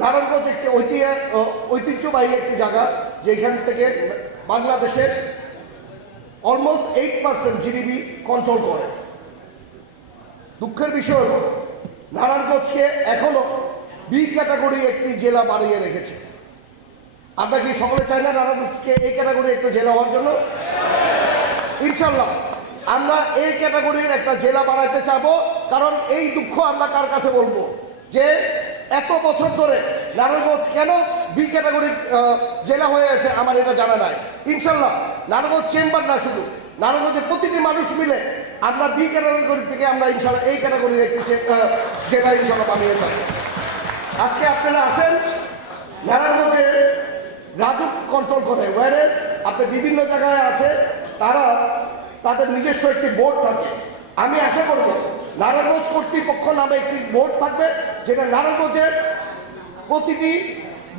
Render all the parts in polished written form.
নারায়ণগঞ্জ একটি ঐতিহ্যবাহী একটি জায়গা, যেখান থেকে বাংলাদেশের অলমোস্ট 8% জিডিপি কন্ট্রোল করে। দুঃখের বিষয় হল নারায়ণগঞ্জকে এখনো বি ক্যাটাগরি একটি জেলা বানিয়ে রেখেছে। আমরা কি সকলে চাই না নারায়ণগঞ্জকে এই ক্যাটাগরি একটা জেলা হওয়ার জন্য? ইনশাল্লাহ আমরা এই ক্যাটাগরির একটা জেলা বানাইতে চাবো। কারণ এই দুঃখ আমরা কার কাছে বলবো যে এত বছর ধরে নারায়ণগঞ্জ কেন বি ক্যাটাগরি জেলা হয়ে আছে আমার এটা জানা নাই। ইনশাল্লাহ নারায়ণগঞ্জ চেম্বার না, শুধু নারায়ণগঞ্জের প্রতিটি মানুষ মিলে আমরা বি ক্যাটাগরি থেকে আমরা ইনশাল্লাহ এই ক্যাটাগরির একটি জেলা ইনশাল্লাহ বানিয়ে থাকি। আজকে আপনারা আসেন, নারায়ণগঞ্জের রাজুক কন্ট্রোল করে, ওয়ারেস আপনি বিভিন্ন জায়গায় আছে, তারা তাদের নিজস্ব একটি বোর্ড থাকে। আমি আশা করব নারায়ণগঞ্জ কর্তৃপক্ষ নামে একটি বোর্ড থাকবে, যেটা নারায়ণগঞ্জের প্রতিটি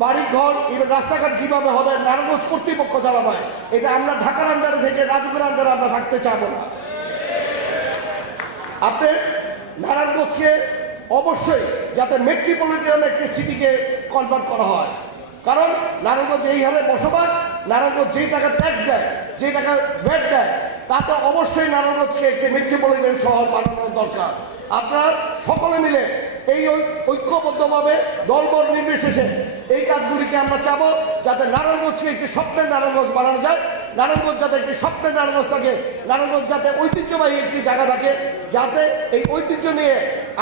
বাড়ি ঘর এবং রাস্তাঘাট কীভাবে হবে নারায়ণগঞ্জ কর্তৃপক্ষ চালাবে। এটা আমরা ঢাকার আন্ডারে থেকে রাজুকের আন্ডারে আমরা থাকতে চাবো না। আপনি নারায়ণগঞ্জকে অবশ্যই যাতে মেট্রোপলিটন একটি সিটিকে কনভার্ট করা হয়, কারণ নারায়ণগঞ্জ এই হারে বসবাস, নারায়ণগঞ্জ যেই টাকা ট্যাক্স দেয়, যেই টাকা ভ্যাট দেয়, তাতে অবশ্যই নারায়ণগঞ্জকে একটি মেট্রোপলিটন শহর বানানোর দরকার। আপনারা সকলে মিলে এই ঐক্যবদ্ধভাবে দলবল নির্বিশেষে এই কাজগুলিকে আমরা চাবো, যাতে নারায়ণগঞ্জকে একটি স্বপ্নের নারায়ণগঞ্জ বানানো যায়। নারায়ণগঞ্জ যাতে একটি স্বপ্নের নারায়ণগঞ্জ থাকে, নারায়ণগঞ্জ যাতে ঐতিহ্যবাহী একটি জায়গা থাকে, যাতে এই ঐতিহ্য নিয়ে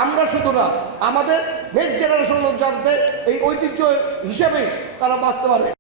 আমরা শুধু না, আমাদের নেক্সট জেনারেশন যাতে এই ঐতিহ্য হিসেবেই তারা বাঁচতে পারে।